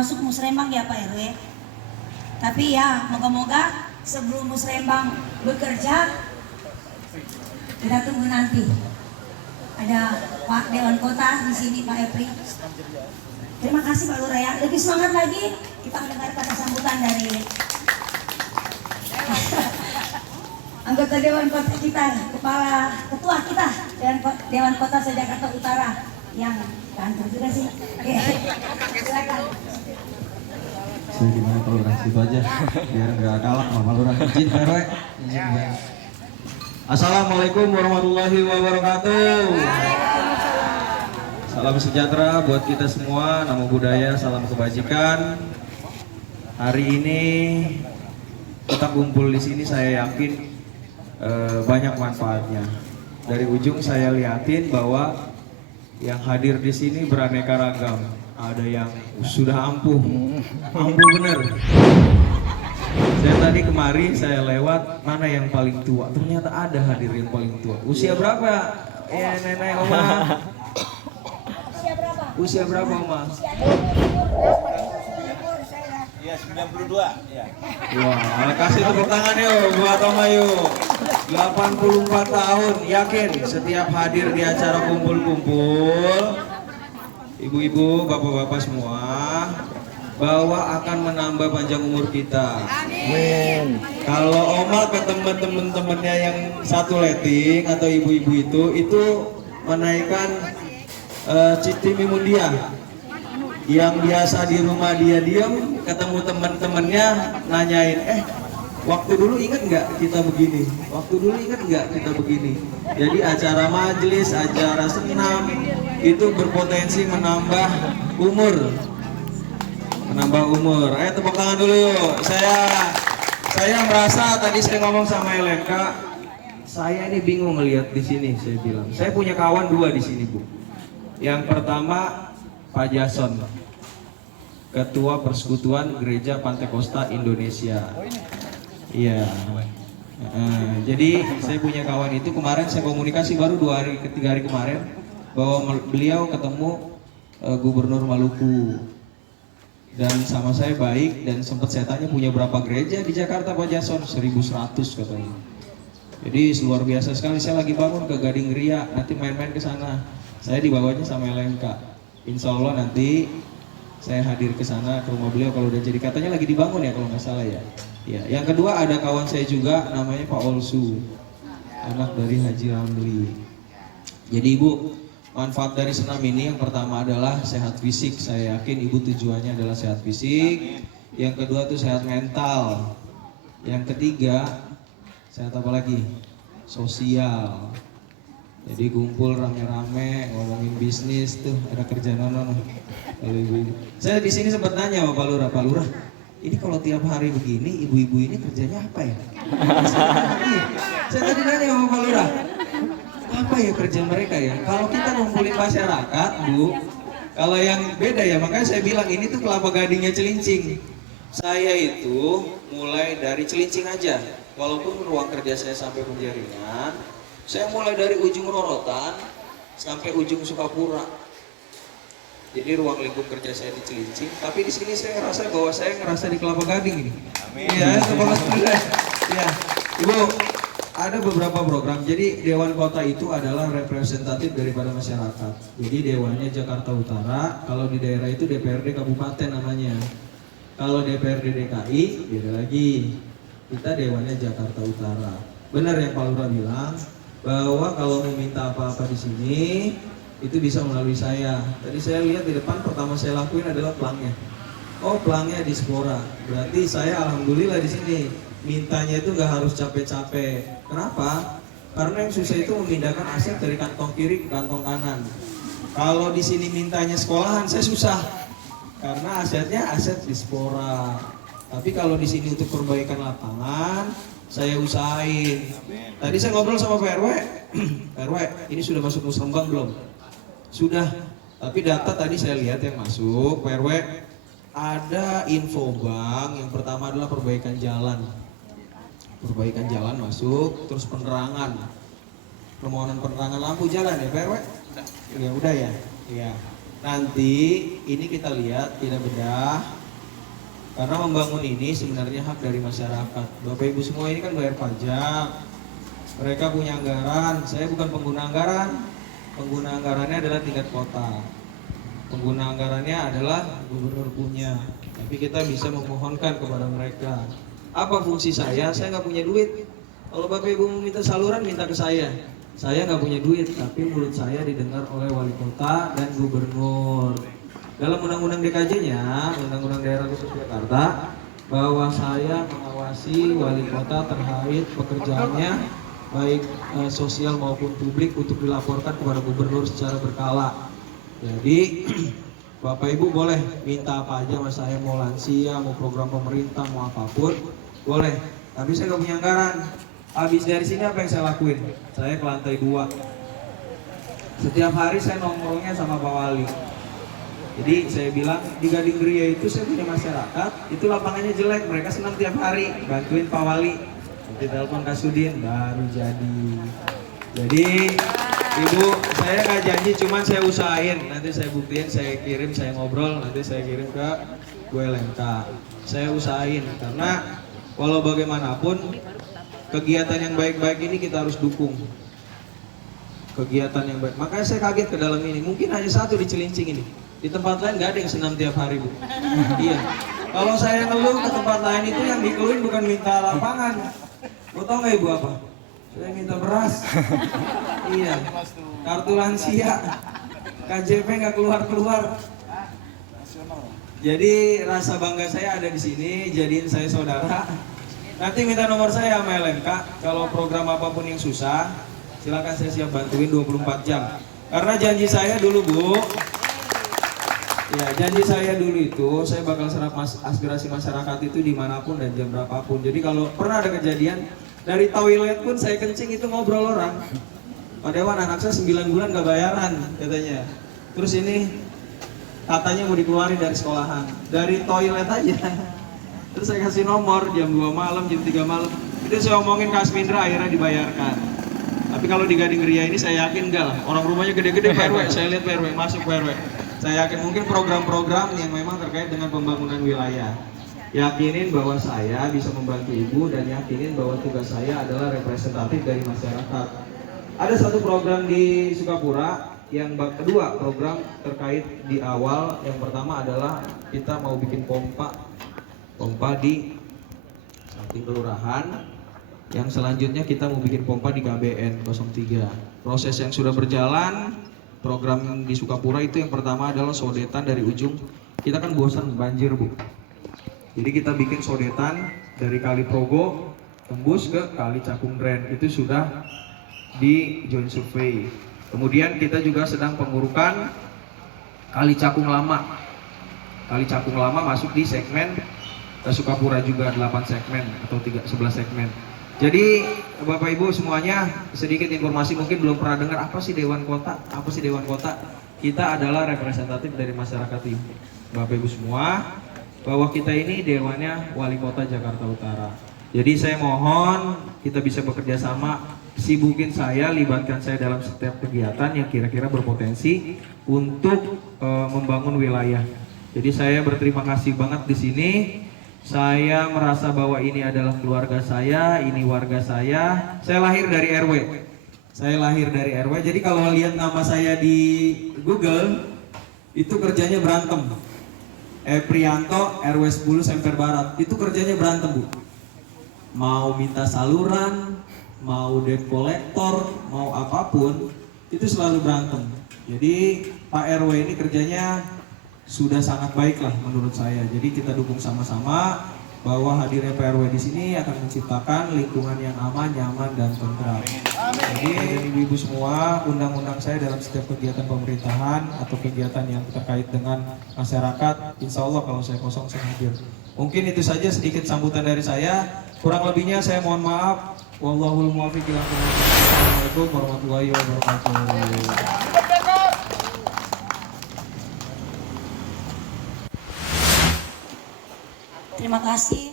masuk musrembang ya Pak RW. Tapi ya moga-moga sebelum musrembang bekerja, kita tunggu nanti. Ada Pak Dewan Kota di sini, Pak Epri. Terima kasih Pak Lurah ya. Lebih semangat lagi kita mendengar kata sambutan dari anggota Dewan Kota kita, ketua kita Dewan Kota Jakarta Utara yang kantor juga sih. Silakan. Saya gimana Pak Lurah, situ aja biar nggak kalah sama Pak Lurah. Izin Pak RW. Assalamualaikum warahmatullahi wabarakatuh. Salam sejahtera buat kita semua, namo buddhaya, salam kebajikan. Hari ini kita kumpul di sini, saya yakin banyak manfaatnya. Dari ujung saya liatin bahwa yang hadir di sini beraneka ragam. Ada yang sudah ampuh bener. Saya tadi kemari saya lewat, mana yang paling tua? Ternyata ada hadir yang paling tua. Usia berapa? Ya nenek oma. Usia berapa oma? Iya 92 ya. Wah, kasih tepuk tangan yuk buat Oma yuk. 84 tahun, yakin setiap hadir di acara kumpul-kumpul, ibu-ibu, bapak-bapak semua, bahwa akan menambah panjang umur kita. Amin. Kalau Oma ke teman-temannya yang satu letting atau ibu-ibu itu menaikkan Citi Mimundia. Yang biasa di rumah dia diam, ketemu teman-temannya nanyain, waktu dulu inget nggak kita begini? Waktu dulu inget nggak kita begini? Jadi acara majelis, acara senam itu berpotensi menambah umur. Ayo tepuk tangan dulu yuk. Saya merasa tadi saya ngomong sama Elenka, saya ini bingung ngelihat di sini. Saya bilang, saya punya kawan dua di sini Bu. Yang pertama Pak Jason, Ketua Persekutuan Gereja Pantekosta Indonesia. Iya. Jadi saya punya kawan itu, kemarin saya komunikasi baru 3 hari kemarin, bahwa beliau ketemu Gubernur Maluku dan sama saya baik, dan sempat saya tanya punya berapa gereja di Jakarta Pak Jason? 1100 katanya. Jadi luar biasa sekali. Saya lagi bangun ke Gading Ria, nanti main-main ke sana. Saya dibawanya sama LMK. Insya Allah nanti saya hadir ke sana, ke rumah beliau kalau udah jadi, katanya lagi dibangun ya kalau nggak salah ya. Ya. Yang kedua ada kawan saya juga namanya Pak Olsu, anak dari Haji Ramli. Jadi Ibu, manfaat dari senam ini yang pertama adalah sehat fisik. Saya yakin Ibu tujuannya adalah sehat fisik. Yang kedua tuh sehat mental. Yang ketiga sehat apa lagi? Sosial. Jadi kumpul rame-rame ngomongin bisnis tuh, ada kerja nono. Saya di sini sempat nanya sama Pak Lurah, ini kalau tiap hari begini ibu-ibu ini kerjanya apa ya? Saya tadi nanya sama Pak Lurah, apa ya kerja mereka ya? Kalau kita ngumpulin masyarakat Bu, kalau yang beda ya, makanya saya bilang ini tuh Kelapa Gadingnya Cilincing. Saya itu mulai dari Cilincing aja, walaupun ruang kerja saya sampai Penjaringan. Saya mulai dari ujung Rorotan sampai ujung Sukapura. Jadi ruang lingkup kerja saya di Cilincing, tapi di sini saya ngerasa bahwa saya ngerasa di Kelapa Gading ini. Iya, ya. Ibu, ada beberapa program. Jadi Dewan Kota itu adalah representatif daripada masyarakat. Jadi dewannya Jakarta Utara, kalau di daerah itu DPRD Kabupaten namanya. Kalau DPRD DKI beda lagi. Kita dewannya Jakarta Utara. Benar yang Pak Lurah bilang, bahwa kalau meminta apa-apa di sini itu bisa melalui saya. Tadi saya lihat di depan, pertama saya lakuin adalah pelangnya. Oh, pelangnya Dispora. Berarti saya alhamdulillah di sini mintanya itu nggak harus capek-capek. Kenapa? Karena yang susah itu memindahkan aset dari kantong kiri ke kantong kanan. Kalau di sini mintanya sekolahan, saya susah karena asetnya aset Dispora. Tapi kalau di sini untuk perbaikan lapangan, saya usahain. Tadi saya ngobrol sama Pak RW, Pak RW, ini sudah masuk musrembang belum? Sudah. Tapi data tadi saya lihat yang masuk, Pak RW, ada info bank. Yang pertama adalah perbaikan jalan. Perbaikan jalan masuk, terus penerangan. Permohonan penerangan lampu jalan ya Pak RW? Ya udah ya. Iya. nanti ini kita lihat, kita bedah. Karena membangun ini sebenarnya hak dari masyarakat. Bapak Ibu semua ini kan bayar pajak. Mereka punya anggaran, saya bukan pengguna anggaran. Pengguna anggarannya adalah tingkat kota. Pengguna anggarannya adalah gubernur punya. Tapi kita bisa memohonkan kepada mereka. Apa fungsi saya? Saya nggak punya duit. Kalau Bapak Ibu minta saluran, minta ke saya. Saya nggak punya duit, tapi mulut saya didengar oleh wali kota dan gubernur. Dalam undang-undang DKJ-nya, Undang-Undang Daerah Khusus Jakarta, bahwa saya mengawasi wali kota terkait pekerjaannya, baik sosial maupun publik, untuk dilaporkan kepada gubernur secara berkala. Jadi Bapak Ibu boleh minta apa aja sama saya, mau lansia, mau program pemerintah, mau apapun, boleh. Tapi saya nggak punya anggaran. Habis dari sini apa yang saya lakuin? Saya ke lantai 2. Setiap hari saya nongkrongnya sama Pak Wali. Jadi saya bilang di Gading Ria itu saya punya masyarakat, itu lapangannya jelek, mereka senang tiap hari bantuin Pak Wali. Nanti telepon Kasudin, baru jadi. Jadi Ibu, saya nggak janji, cuman saya usahain. Nanti saya buktiin, saya kirim, saya ngobrol, nanti saya kirim ke Bu LMK. Saya usahain, karena walau bagaimanapun kegiatan yang baik-baik ini kita harus dukung. Kegiatan yang baik. Makanya saya kaget ke dalam ini. Mungkin hanya satu di Cilincing ini. Di tempat lain nggak ada yang senam tiap hari, Bu. Iya. Kalau saya ngeluh ke tempat lain itu yang dikeluhin bukan minta lapangan. Lo tau nggak Ibu apa? Saya minta beras. Iya. Kartu lansia. KJP nggak keluar-keluar. Jadi rasa bangga saya ada di sini. Jadiin saya saudara. Nanti minta nomor saya sama LMK. Kalau program apapun yang susah, silakan saya siap bantuin 24 jam. Karena janji saya dulu, Bu. Ya, janji saya dulu itu, saya bakal serap aspirasi masyarakat itu dimanapun dan jam berapapun. Jadi kalau pernah ada kejadian, dari toilet pun saya kencing itu ngobrol orang. Pak Dewan, anak saya 9 bulan gak bayaran, katanya. Terus ini katanya mau dikeluarin dari sekolahan. Dari toilet aja. Terus saya kasih nomor jam 2 malam, jam 3 malam. Itu saya omongin ke Asmindra, akhirnya dibayarkan. Tapi kalau di Gading Ria ini saya yakin enggak lah. Orang rumahnya gede-gede Pak RW, saya lihat Pak RW, masuk Pak RW. Saya yakin mungkin program-program yang memang terkait dengan pembangunan wilayah. Yakinin bahwa saya bisa membantu Ibu dan yakinin bahwa tugas saya adalah representatif dari masyarakat. Ada satu program di Sukapura, yang kedua program terkait di awal. Yang pertama adalah kita mau bikin pompa di samping kelurahan. Yang selanjutnya kita mau bikin pompa di KBN 03. Proses yang sudah berjalan, program di Sukapura itu yang pertama adalah sodetan dari ujung. Kita kan bosan banjir, Bu. Jadi kita bikin sodetan dari Kali Progo tembus ke Kali Cakung Dren. Itu sudah di joint survey. Kemudian kita juga sedang pengurukan Kali Cakung Lama. Kali Cakung Lama masuk di segmen Sukapura juga 8 segmen atau 11 segmen. Jadi Bapak Ibu semuanya, sedikit informasi mungkin belum pernah dengar apa sih Dewan Kota? Apa sih Dewan Kota? Kita adalah representatif dari masyarakat ini. Bapak Ibu semua, bahwa kita ini dewannya Wali Kota Jakarta Utara. Jadi saya mohon kita bisa bekerja sama, sibukin saya, libatkan saya dalam setiap kegiatan yang kira-kira berpotensi untuk membangun wilayah. Jadi saya berterima kasih banget di sini. Saya merasa bahwa ini adalah keluarga saya, ini warga saya. Saya lahir dari RW. Saya lahir dari RW. Jadi kalau lihat nama saya di Google, itu kerjanya berantem. Prianto RW 10 Semper Barat. Itu kerjanya berantem, Bu. Mau minta saluran, mau debt collector, mau apapun, itu selalu berantem. Jadi Pak RW ini kerjanya sudah sangat baik lah menurut saya. Jadi kita dukung sama-sama bahwa hadirnya Pak RW di sini akan menciptakan lingkungan yang aman, nyaman, dan tentram. Jadi ibu-ibu semua, undang-undang saya dalam setiap kegiatan pemerintahan atau kegiatan yang terkait dengan masyarakat, insya Allah kalau saya kosong saya hadir. Mungkin itu saja sedikit sambutan dari saya. Kurang lebihnya saya mohon maaf. Wallahul muwaffiq ila aqwamit thoriq. Assalamualaikum warahmatullahi wabarakatuh. Terima kasih